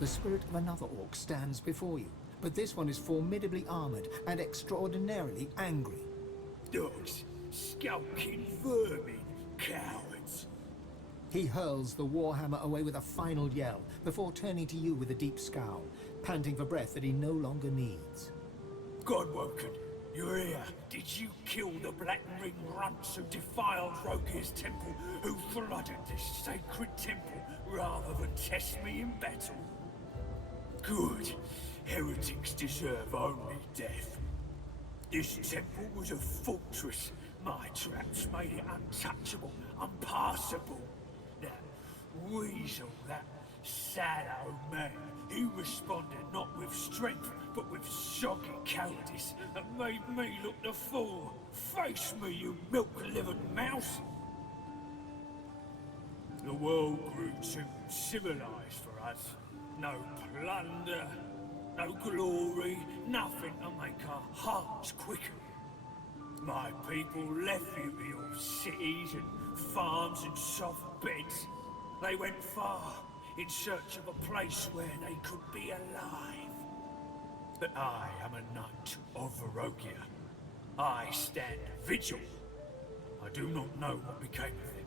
The spirit of another orc stands before you, but this one is formidably armored and extraordinarily angry. Dogs, skulking vermin, cowards. He hurls the warhammer away with a final yell, before turning to you with a deep scowl, panting for breath that he no longer needs. Godwoken, you're here. Did you kill the Black Ring runts who defiled Rogia's temple, who flooded this sacred temple, rather than test me in battle? Good. Heretics deserve only death. This temple was a fortress. My traps made it untouchable, unpassable. That weasel, that sad old man, he responded not with strength, but with soggy cowardice, and made me look the fool. Face me, you milk-livered mouse! The world grew too civilized for us. No plunder, no glory, nothing to make our hearts quicken. My people left you your cities and farms and soft beds. They went far in search of a place where they could be alive. But I am a knight of Rogia. I stand vigil. I do not know what became of him.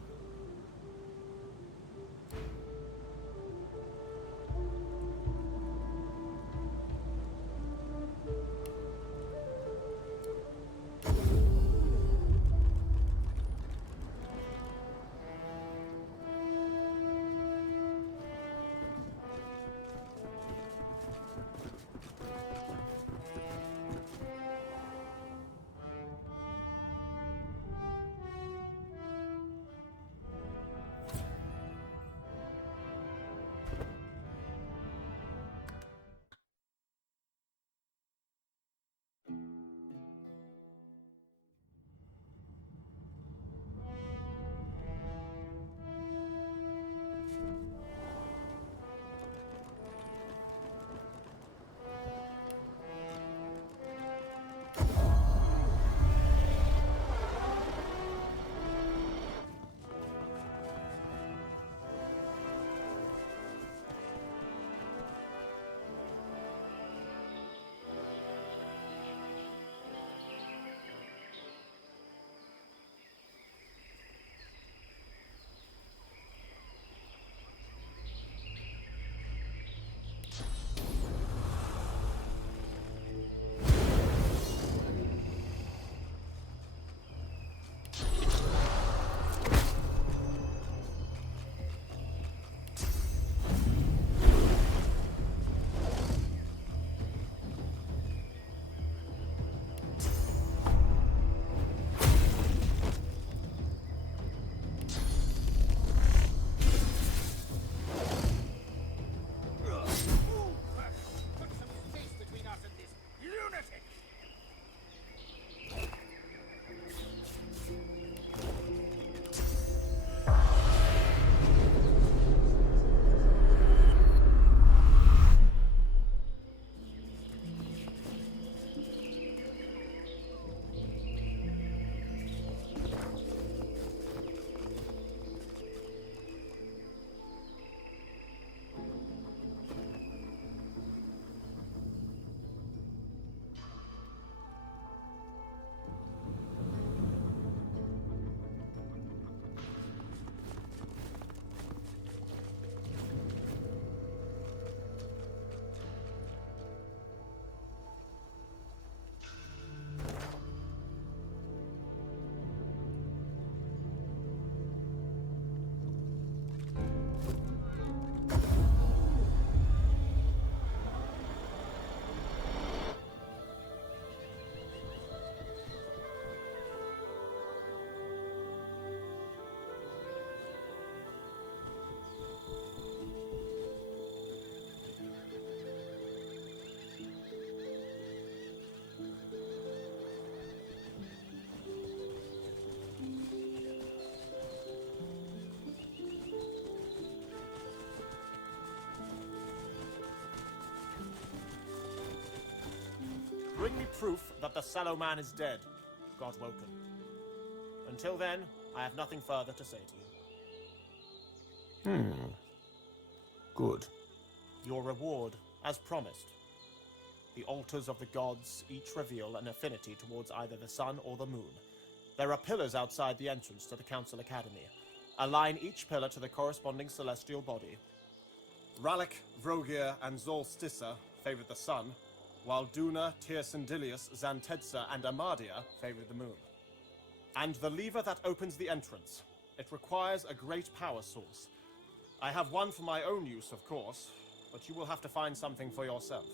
Bring me proof that the sallow man is dead, Godwoken. Until then, I have nothing further to say to you. Good. Your reward, as promised. The altars of the gods each reveal an affinity towards either the sun or the moon. There are pillars outside the entrance to the Council Academy. Align each pillar to the corresponding celestial body. Rallic, Vrogir, and Zolstissa favored the sun, while Duna, Tyrsendilius, Xantedsa, and Amadia favored the moon. And the lever that opens the entrance. It requires a great power source. I have one for my own use, of course, but you will have to find something for yourself.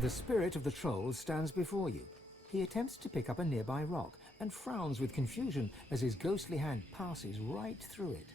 The spirit of the troll stands before you. He attempts to pick up a nearby rock and frowns with confusion as his ghostly hand passes right through it.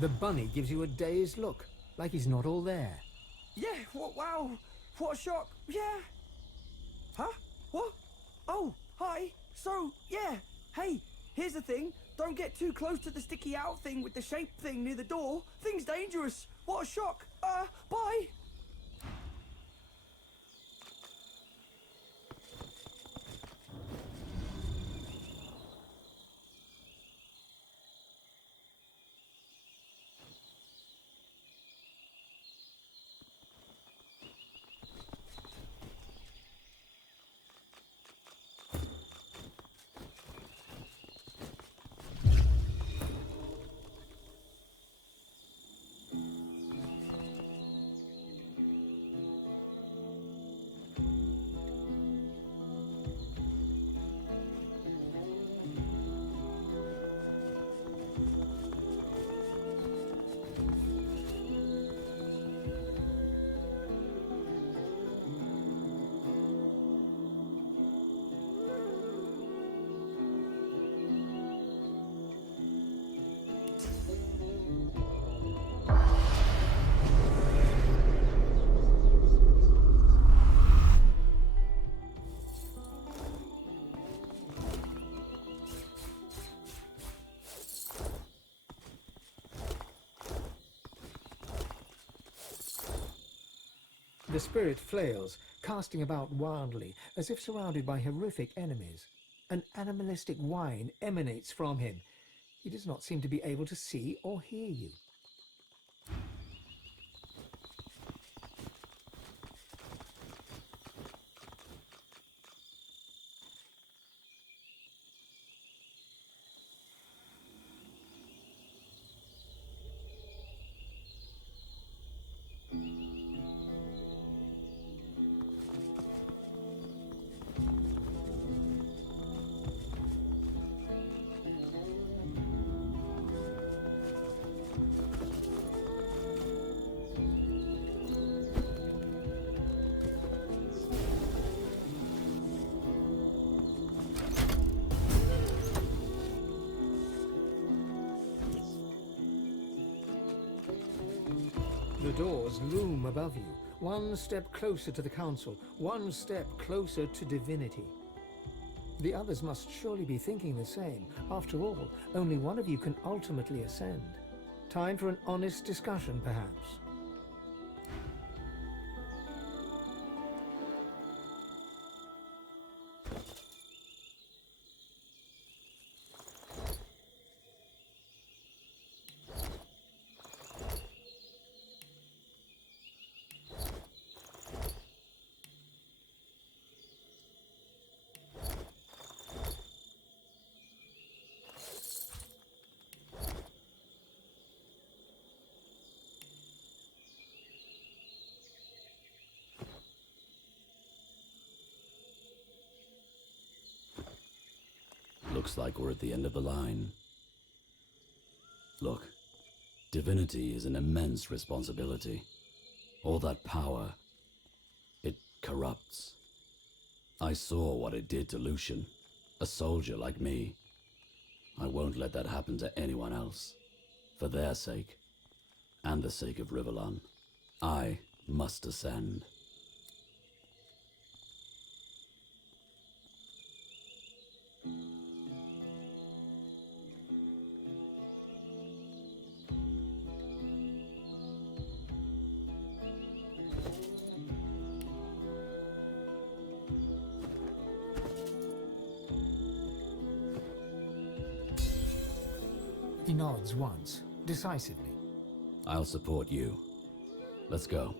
The bunny gives you a dazed look, like he's not all there. Yeah, wow, what a shock, yeah. Huh? What? Oh, hi. So, yeah, hey, here's the thing. Don't get too close to the sticky out thing with the shape thing near the door. Thing's dangerous. What a shock. Bye. The spirit flails, casting about wildly, as if surrounded by horrific enemies. An animalistic whine emanates from him. He does not seem to be able to see or hear you. The doors loom above you, one step closer to the council, one step closer to divinity. The others must surely be thinking the same. After all, only one of you can ultimately ascend. Time for an honest discussion, perhaps. Looks like we're at the end of the line. Look, divinity is an immense responsibility. All that power, it corrupts. I saw what it did to Lucian, a soldier like me. I won't let that happen to anyone else. For their sake, and the sake of Rivellon, I must ascend. He nods once, decisively. I'll support you. Let's go.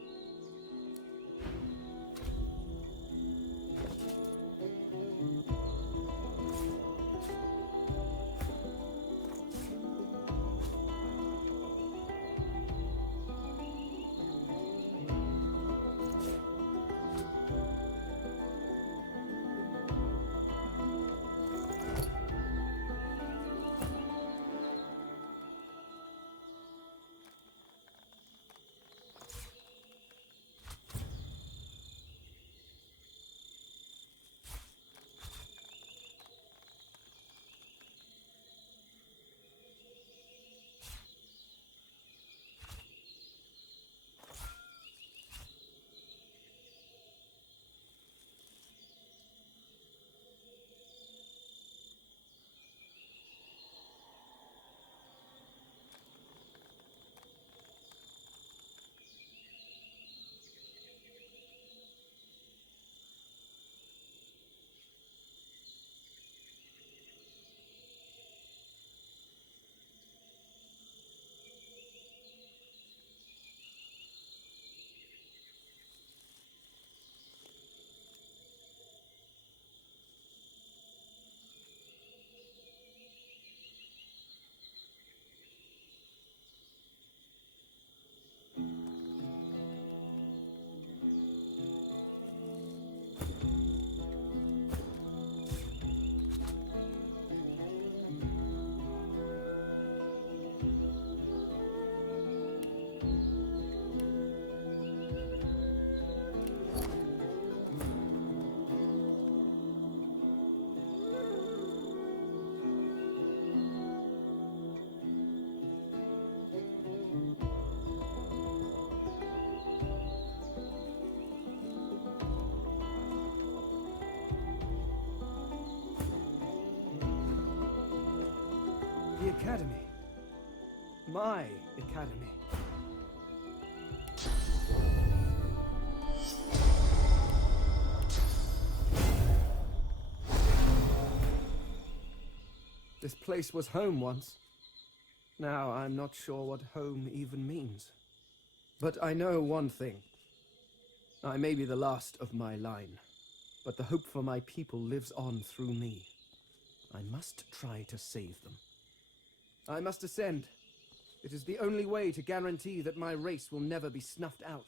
The Academy. My Academy. This place was home once. Now I'm not sure what home even means. But I know one thing. I may be the last of my line, but the hope for my people lives on through me. I must try to save them. I must ascend. It is the only way to guarantee that my race will never be snuffed out.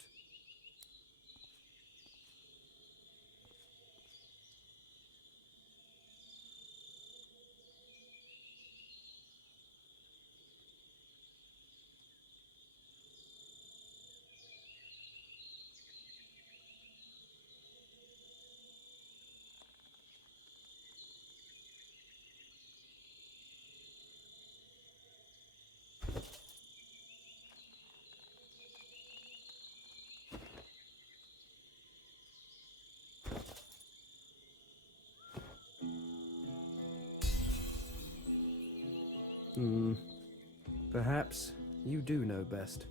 Perhaps you do know best.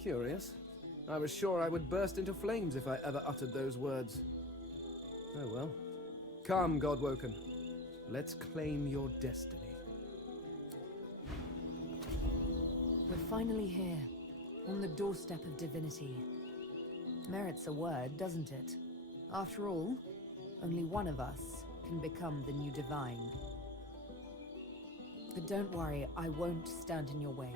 Curious. I was sure I would burst into flames if I ever uttered those words. Oh well. Come, Godwoken. Let's claim your destiny. We're finally here, on the doorstep of divinity. Merits a word, doesn't it? After all, only one of us can become the new divine. But don't worry, I won't stand in your way.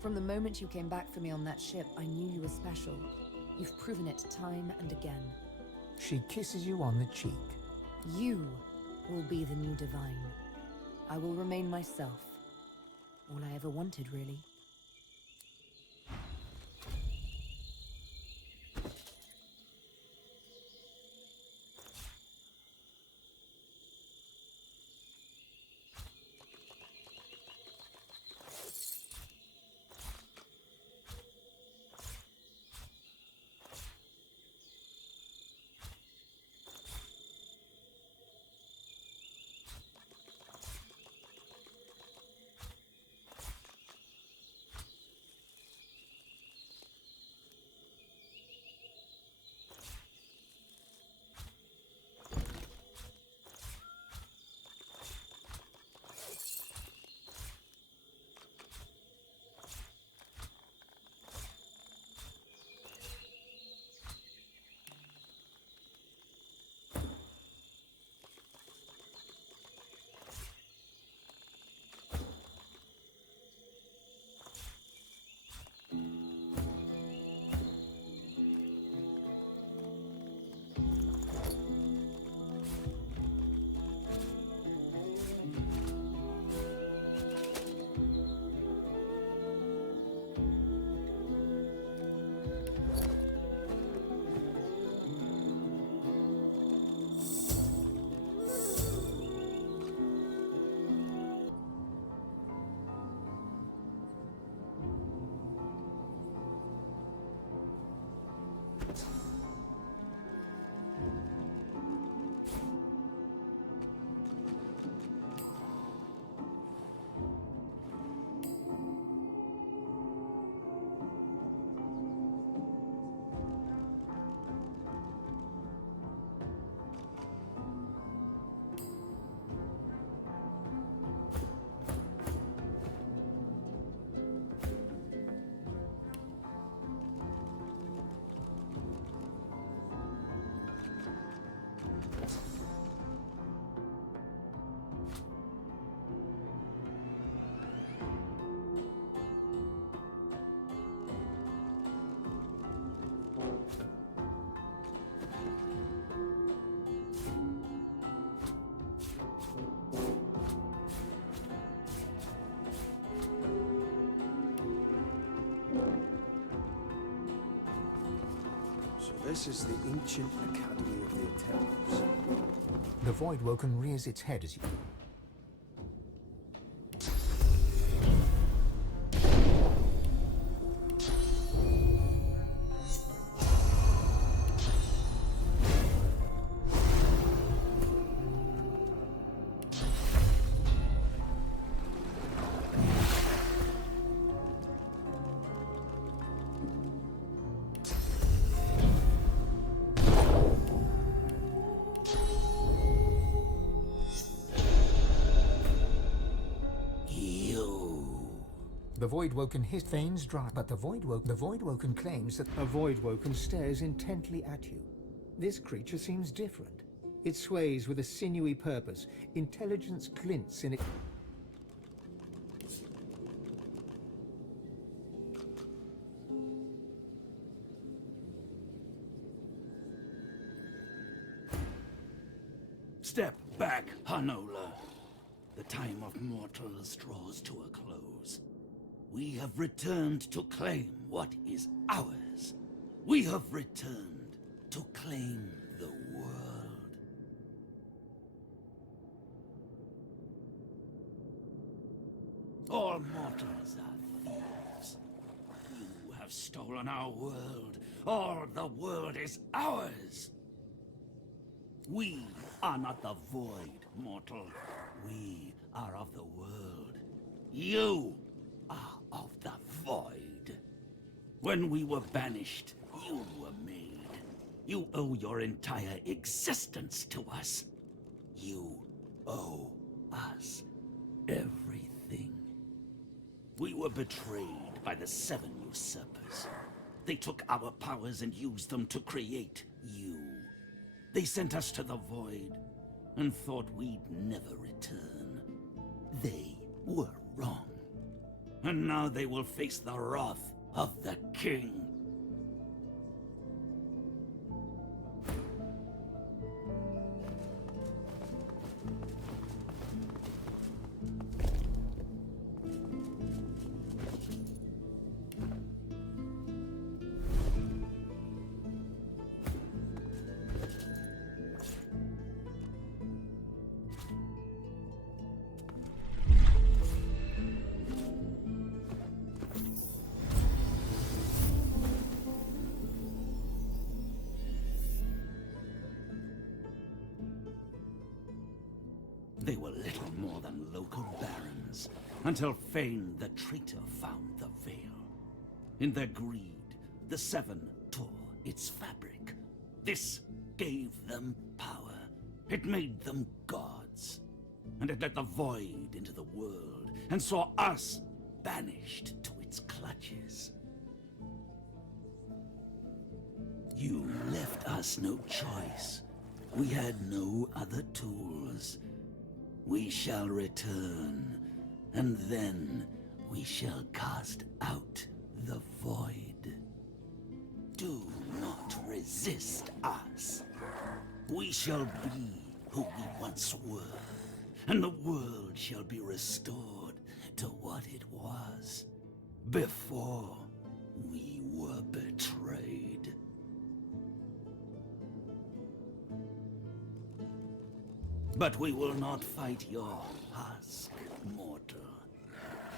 From the moment you came back for me on that ship, I knew you were special. You've proven it time and again. She kisses you on the cheek. You will be the new divine. I will remain myself. All I ever wanted, really. This is the ancient Academy of the Eternals. The Voidwoken rears its head as you... The Voidwoken his veins dry, but the Voidwoken claims that a Voidwoken stares intently at you. This creature seems different. It sways with a sinewy purpose. Intelligence glints in it. Step back, Hanola. The time of mortals draws to a close. We have returned to claim what is ours. We have returned to claim the world. All mortals are thieves. You have stolen our world. All the world is ours. We are not the void, mortal. We are of the world. You are of the void. When we were banished, you were made. You owe your entire existence to us. You owe us everything. We were betrayed by the 7 usurpers. They took our powers and used them to create you. They sent us to the void and thought we'd never return. They were wrong. And now they will face the wrath of the king. They were little more than local barons, until Fane the traitor found the veil. In their greed, the 7 tore its fabric. This gave them power. It made them gods. And it let the void into the world, and saw us banished to its clutches. You left us no choice. We had no other tools. We shall return, and then we shall cast out the void. Do not resist us. We shall be who we once were, and the world shall be restored to what it was before we were betrayed. But we will not fight your husk, mortal.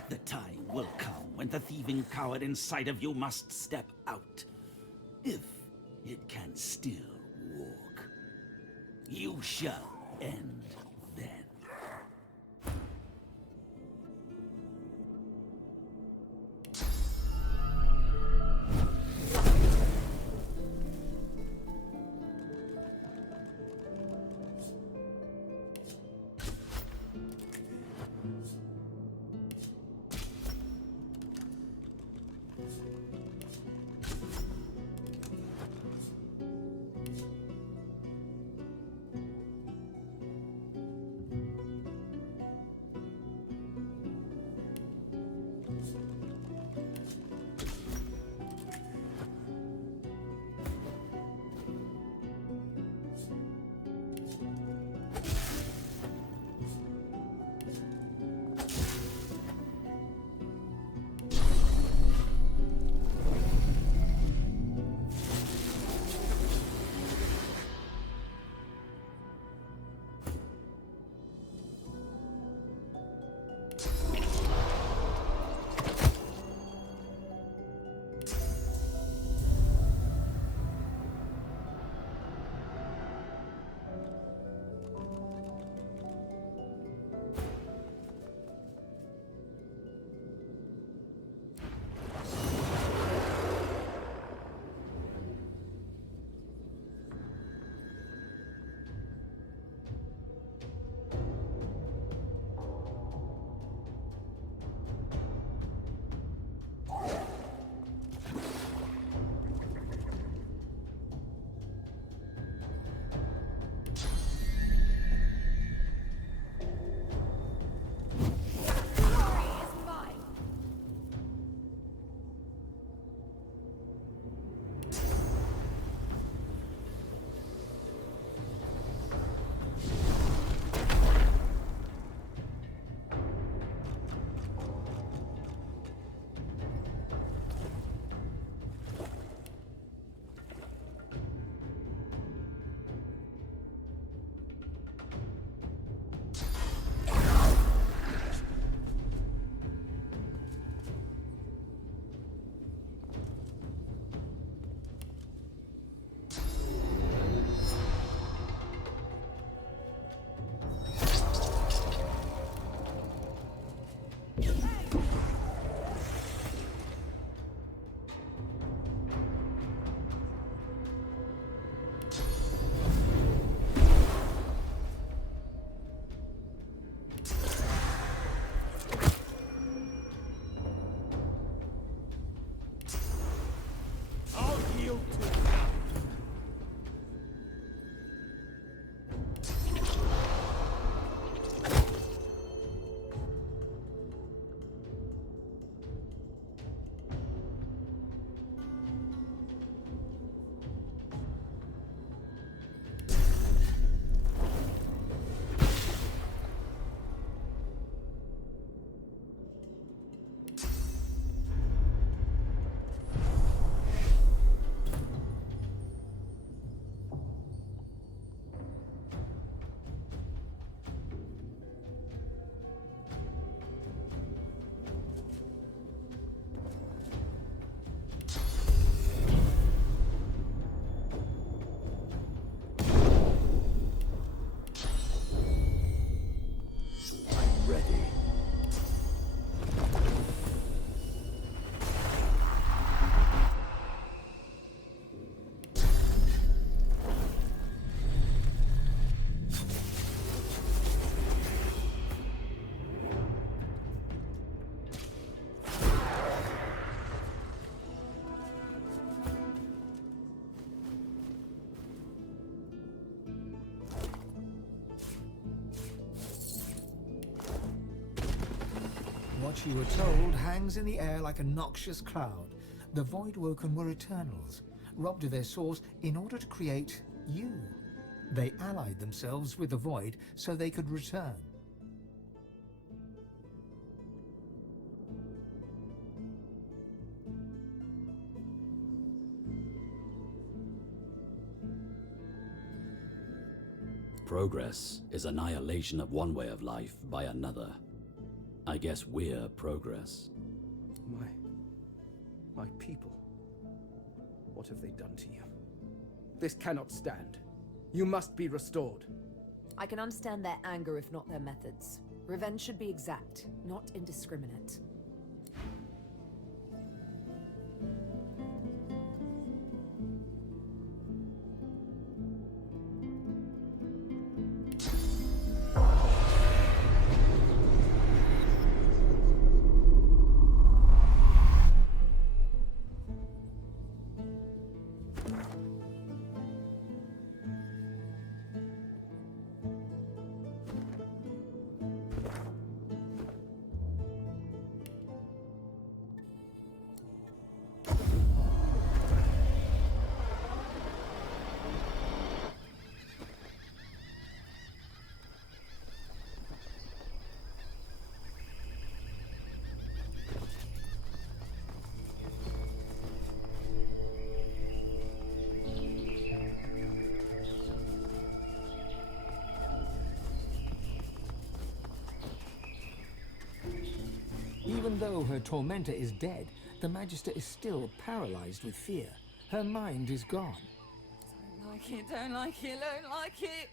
The time will come when the thieving coward inside of you must step out. If it can still walk. You shall end then. which you were told hangs in the air like a noxious cloud. The Voidwoken were Eternals, robbed of their source in order to create you. They allied themselves with the Void so they could return. Progress is annihilation of one way of life by another. I guess we're progress. My people. What have they done to you? This cannot stand. You must be restored. I can understand their anger if not their methods. Revenge should be exact, not indiscriminate. Even though her tormentor is dead, the Magister is still paralyzed with fear. Her mind is gone. Don't like it, don't like it, don't like it!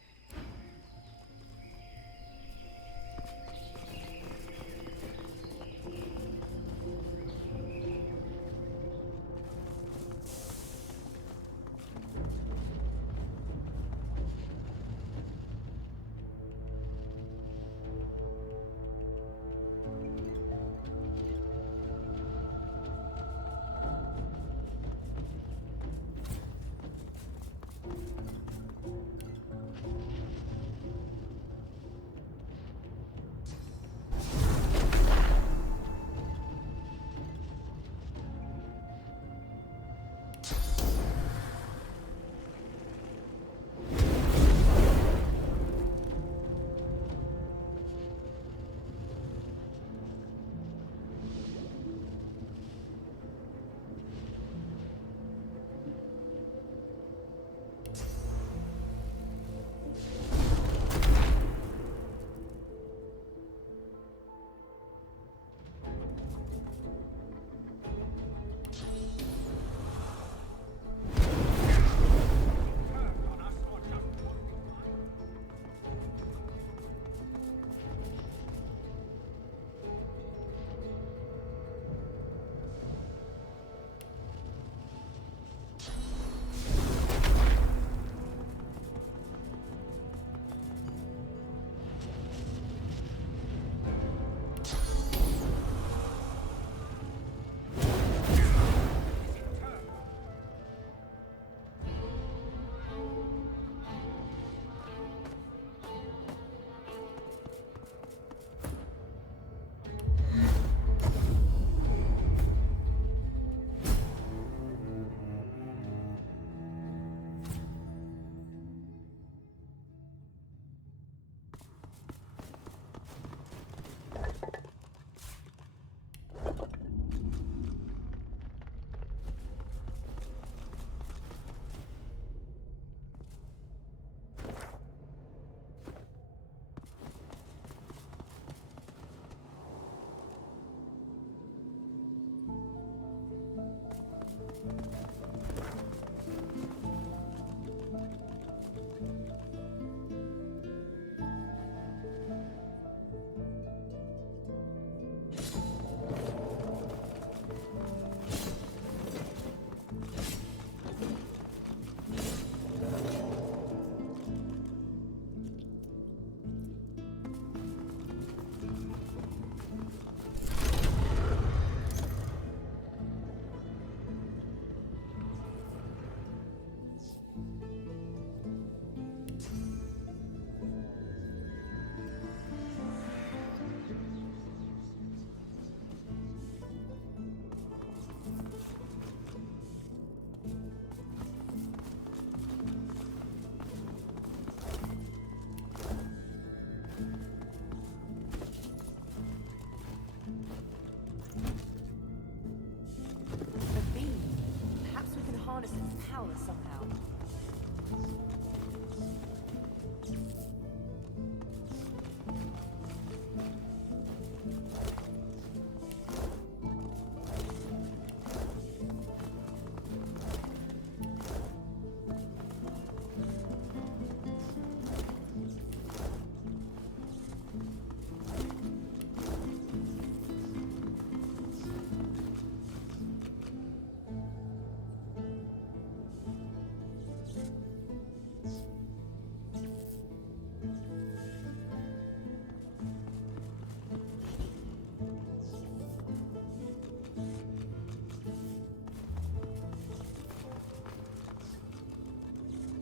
harness its power somehow.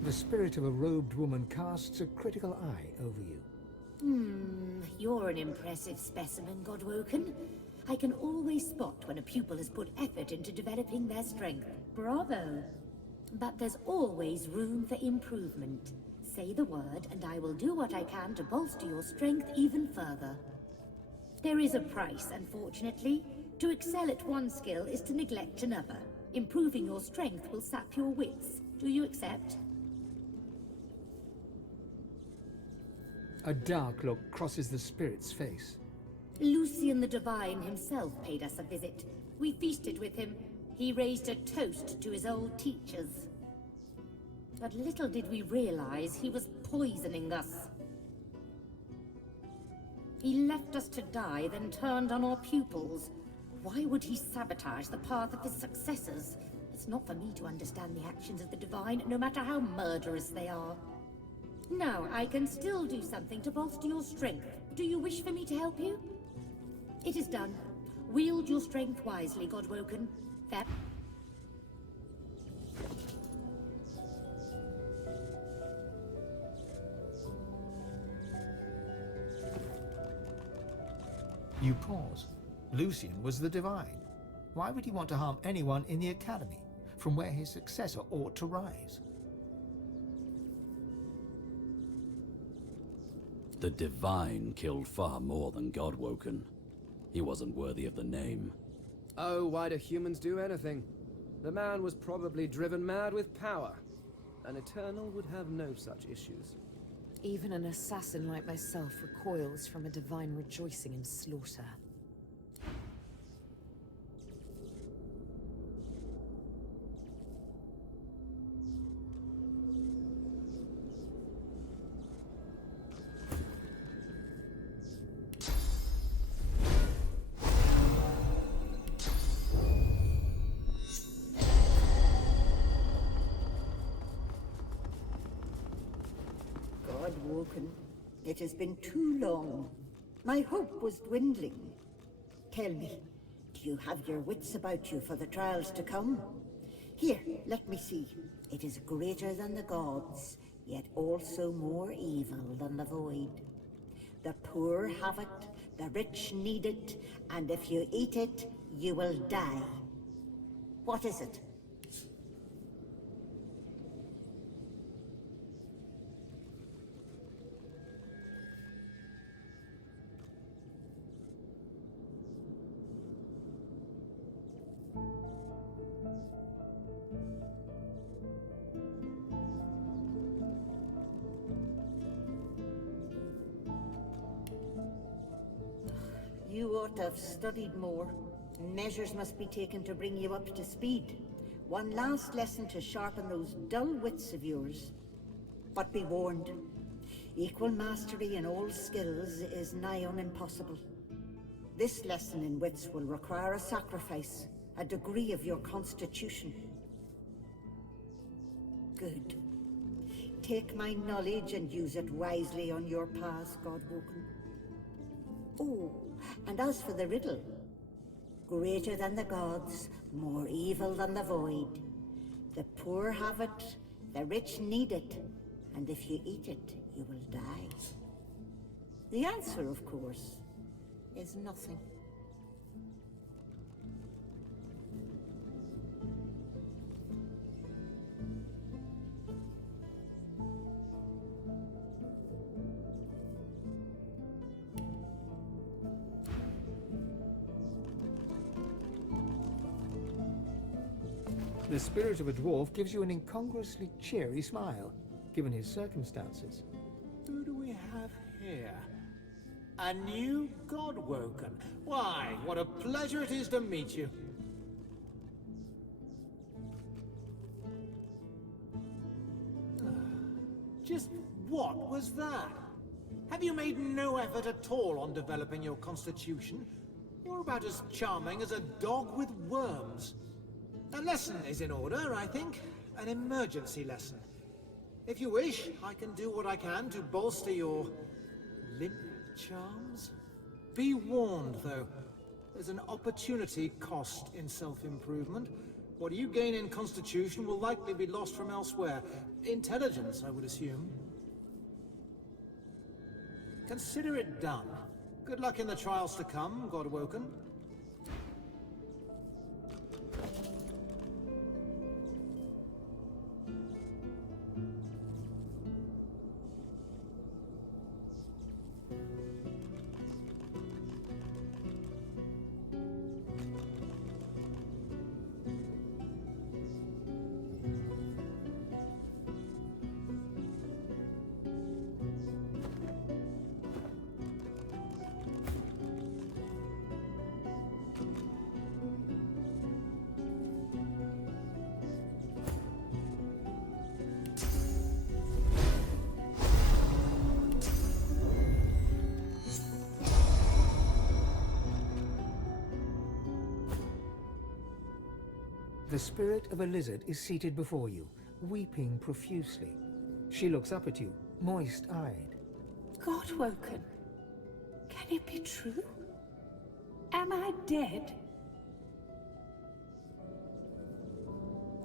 The spirit of a robed woman casts a critical eye over you. You're an impressive specimen, Godwoken. I can always spot when a pupil has put effort into developing their strength. Bravo! But there's always room for improvement. Say the word, and I will do what I can to bolster your strength even further. There is a price, unfortunately. To excel at one skill is to neglect another. Improving your strength will sap your wits. Do you accept? A dark look crosses the spirit's face. Lucian the Divine himself paid us a visit. We feasted with him. He raised a toast to his old teachers. But little did we realize he was poisoning us. He left us to die, then turned on our pupils. Why would he sabotage the path of his successors? It's not for me to understand the actions of the Divine, no matter how murderous they are. Now, I can still do something to bolster your strength. Do you wish for me to help you? It is done. Wield your strength wisely, Godwoken. That... You pause. Lucian was the Divine. Why would he want to harm anyone in the Academy, from where his successor ought to rise? The Divine killed far more than Godwoken. He wasn't worthy of the name. Oh, why do humans do anything? The man was probably driven mad with power. An Eternal would have no such issues. Even an assassin like myself recoils from a divine rejoicing in slaughter. Godwoken, it has been too long. My hope was dwindling. Tell me, do you have your wits about you for the trials to come? Here, let me see. It is greater than the gods, yet also more evil than the void. The poor have it, the rich need it, and if you eat it, you will die. What is it? You ought to have studied more. Measures must be taken to bring you up to speed. One last lesson to sharpen those dull wits of yours. But be warned, equal mastery in all skills is nigh on impossible. This lesson in wits will require a sacrifice, a degree of your constitution. Good. Take my knowledge and use it wisely on your path, Godwoken. Oh, and as for the riddle, greater than the gods, more evil than the void. The poor have it, the rich need it, and if you eat it, you will die. The answer, of course, is nothing. The spirit of a dwarf gives you an incongruously cheery smile, given his circumstances. Who do we have here? A new Godwoken. Why, what a pleasure it is to meet you. Just what was that? Have you made no effort at all on developing your constitution? You're about as charming as a dog with worms. A lesson is in order, I think. An emergency lesson. If you wish, I can do what I can to bolster your limp charms. Be warned, though. There's an opportunity cost in self-improvement. What you gain in constitution will likely be lost from elsewhere. Intelligence, I would assume. Consider it done. Good luck in the trials to come, Godwoken. The spirit of a lizard is seated before you, weeping profusely. She looks up at you, moist-eyed. Godwoken, can it be true? Am I dead?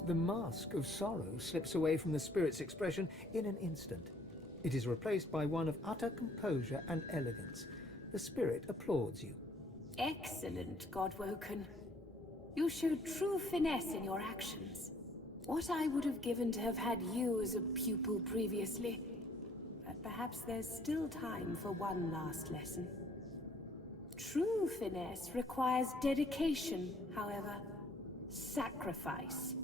The mask of sorrow slips away from the spirit's expression in an instant. It is replaced by one of utter composure and elegance. The spirit applauds you. Excellent, Godwoken. You showed true finesse in your actions. What I would have given to have had you as a pupil previously. But perhaps there's still time for one last lesson. True finesse requires dedication, however. Sacrifice.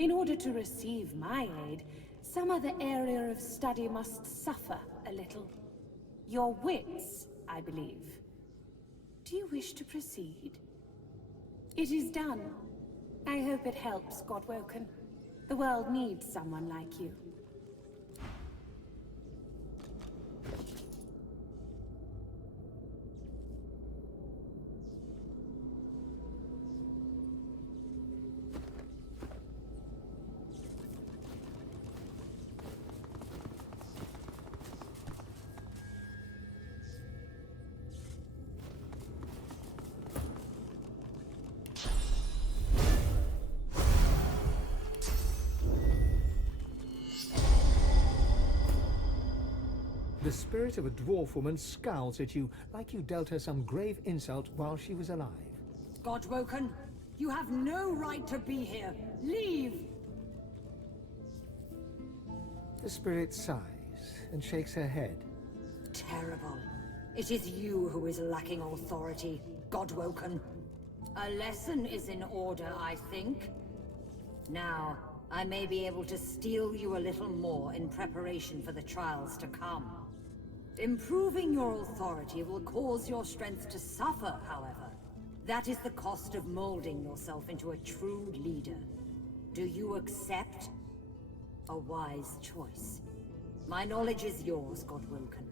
In order to receive my aid, some other area of study must suffer a little. Your wits, I believe. Do you wish to proceed? It is done. I hope it helps, Godwoken. The world needs someone like you. The spirit of a dwarf woman scowls at you like you dealt her some grave insult while she was alive. Godwoken, you have no right to be here. Leave! The spirit sighs and shakes her head. Terrible. It is you who is lacking authority, Godwoken. A lesson is in order, I think. Now, I may be able to steel you a little more in preparation for the trials to come. Improving your authority will cause your strength to suffer, however. That is the cost of molding yourself into a true leader. Do you accept? A wise choice. My knowledge is yours, Godwoken.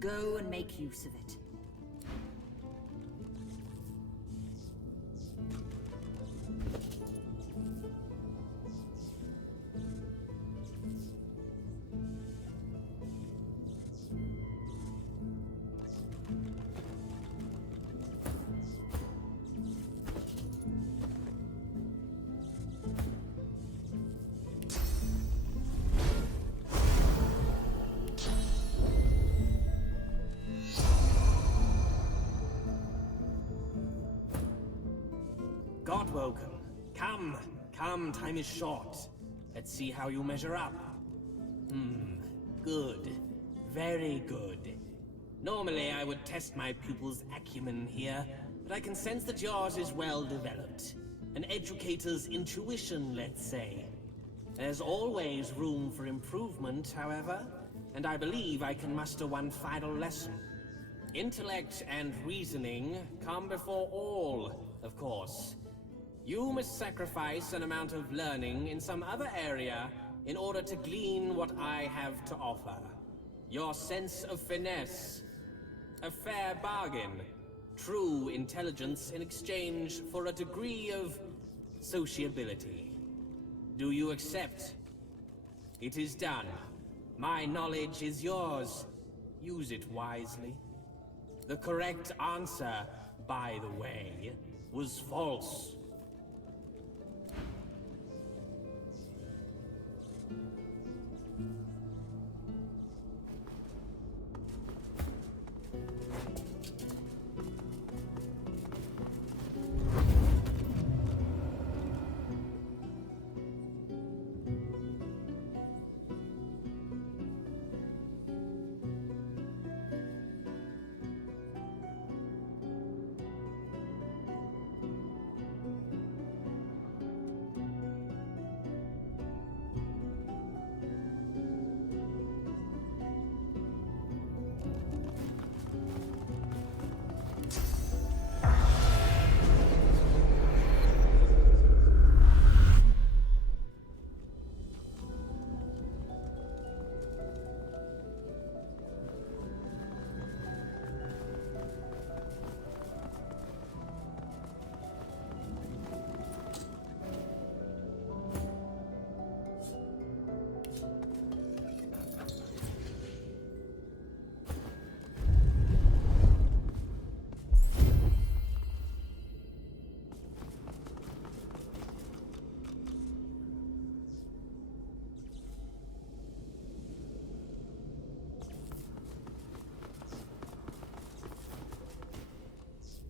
Go and make use of it. Godwoken, come, time is short. Let's see how you measure up. Good. Very good. Normally I would test my pupil's acumen here, but I can sense that yours is well developed. An educator's intuition, let's say. There's always room for improvement, however, and I believe I can muster one final lesson. Intellect and reasoning come before all, of course. You must sacrifice an amount of learning in some other area in order to glean what I have to offer. Your sense of finesse. A fair bargain. True intelligence in exchange for a degree of sociability. Do you accept? It is done. My knowledge is yours. Use it wisely. The correct answer, by the way, was false.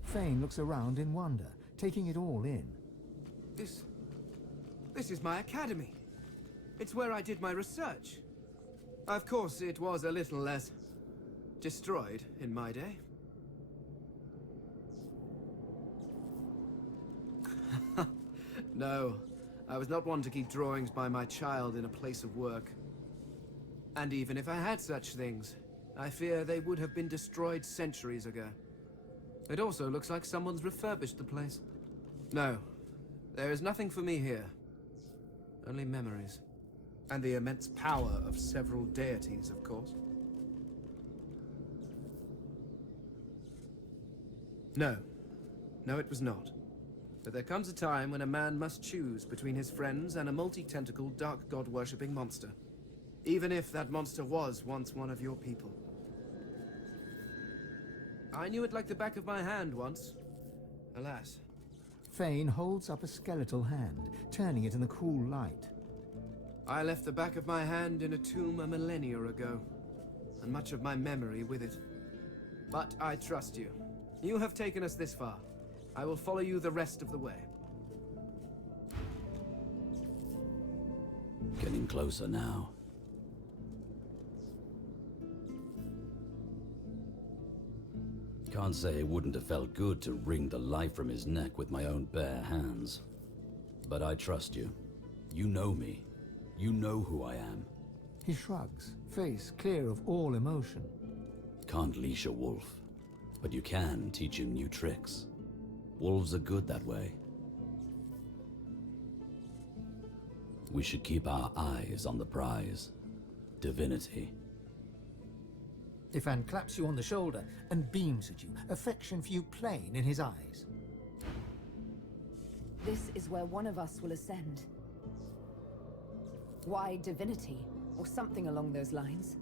Fane looks around in wonder, taking it all in. This is my academy. It's where I did my research. Of course, it was a little less destroyed in my day. No, I was not one to keep drawings by my child in a place of work. And even if I had such things, I fear they would have been destroyed centuries ago. It also looks like someone's refurbished the place. No, there is nothing for me here. Only memories. And the immense power of several deities, of course. No. No, it was not. But there comes a time when a man must choose between his friends and a multi-tentacled dark god-worshipping monster. Even if that monster was once one of your people. I knew it like the back of my hand once. Alas. Fane holds up a skeletal hand, turning it in the cool light. I left the back of my hand in a tomb a millennia ago, and much of my memory with it. But I trust you. You have taken us this far. I will follow you the rest of the way. Getting closer now. Can't say it wouldn't have felt good to wring the life from his neck with my own bare hands. But I trust you. You know me. You know who I am. He shrugs, face clear of all emotion. Can't leash a wolf, but you can teach him new tricks. Wolves are good that way. We should keep our eyes on the prize. Divinity. Ifan claps you on the shoulder and beams at you, affection for you plain in his eyes. This is where one of us will ascend. Why divinity, or something along those lines?